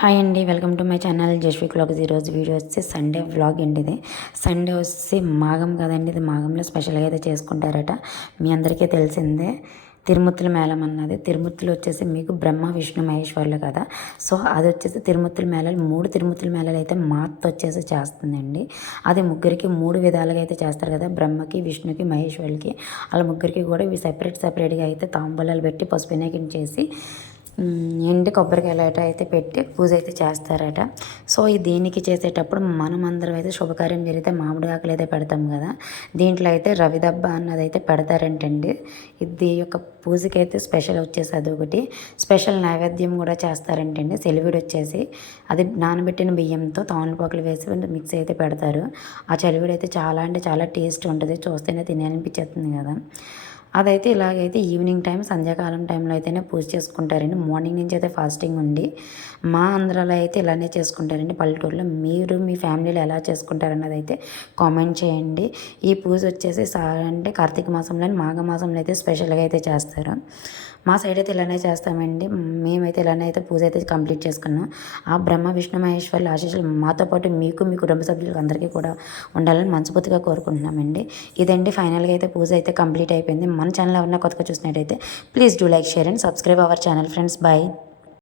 Hi అండి welcome to my channel Jasvi vlogs ఈరోజు video వచ్చి సండే వ్లాగ్ అండి ఇది. సండే వచ్చి మాగం కదండి ఇది మాగంలో స్పెషల్గా అయితే చేసుకుంటారట. మీ అందరికీ తెలిసిందే తిరుమతుల మేళం అన్నది. తిరుమతులు వచ్చేసి మీకు బ్రహ్మ విష్ణు మహేశ్వరులు కదా. సో అది వచ్చేసి తిరుమతుల మేళాలు మూడు తిరుమతుల మేళాలు అయితే మాత్ వచ్చేసి చేస్తుందండి. అది ముగ్గురికి మూడు విధాలుగా అయితే చేస్తారు కదా. బ్రహ్మకి విష్ణుకి మహేశ్వరులకి. అలా ముగ్గురికి కూడా ఇవి సెపరేట్ సెపరేట్గా అయితే తాంబూలాలు పెట్టి పసుపు చేసి ఎండు కొబ్బరికాయలు అయితే పెట్టి పూజ అయితే చేస్తారట. సో ఈ దీనికి చేసేటప్పుడు మనం అందరం అయితే శుభకార్యం జరిగితే మామిడి ఆకులు అయితే పెడతాం కదా. దీంట్లో అయితే రవి దబ్బ అన్నది అయితే పెడతారంటండి. ఇది యొక్క పూజకి అయితే స్పెషల్ వచ్చేసి అదొకటి. స్పెషల్ నైవేద్యం కూడా చేస్తారంటండి. సెలివిడి వచ్చేసి అది నానబెట్టిన బియ్యంతో తామలపాకులు వేసి మిక్స్ అయితే పెడతారు. ఆ చలివిడి అయితే చాలా అంటే చాలా టేస్ట్ ఉంటుంది. చూస్తేనే తినాలనిపించేస్తుంది కదా. అదైతే ఇలాగైతే ఈవినింగ్ టైం సంధ్యాకాలం టైంలో అయితేనే పూజ చేసుకుంటారండి. మార్నింగ్ నుంచి అయితే ఫాస్టింగ్ ఉండి మా ఆంధ్రాలో అయితే ఇలానే చేసుకుంటారండి. పల్లెటూరులో మీరు మీ ఫ్యామిలీలో ఎలా చేసుకుంటారన్నది అయితే కామెంట్ చేయండి. ఈ పూజ వచ్చేసి సా అంటే కార్తీక మాసంలో మాఘ మాసంలో అయితే స్పెషల్గా అయితే చేస్తారు. మా సైడ్ అయితే ఇలానే చేస్తామండి. మేమైతే ఇలానే అయితే పూజ అయితే కంప్లీట్ చేసుకున్నాం. ఆ బ్రహ్మ విష్ణు మహేశ్వర్ల ఆశీస్సులు మాతో పాటు మీకు మీ కుటుంబ సభ్యులకు అందరికీ కూడా ఉండాలని మనస్ఫూర్తిగా కోరుకుంటున్నామండి. ఇదండి ఫైనల్గా అయితే పూజ అయితే కంప్లీట్ అయిపోయింది. మన ఛానల్ ఎవరైనా కొత్తగా చూసినట్టయితే please do like share and subscribe our channel friends bye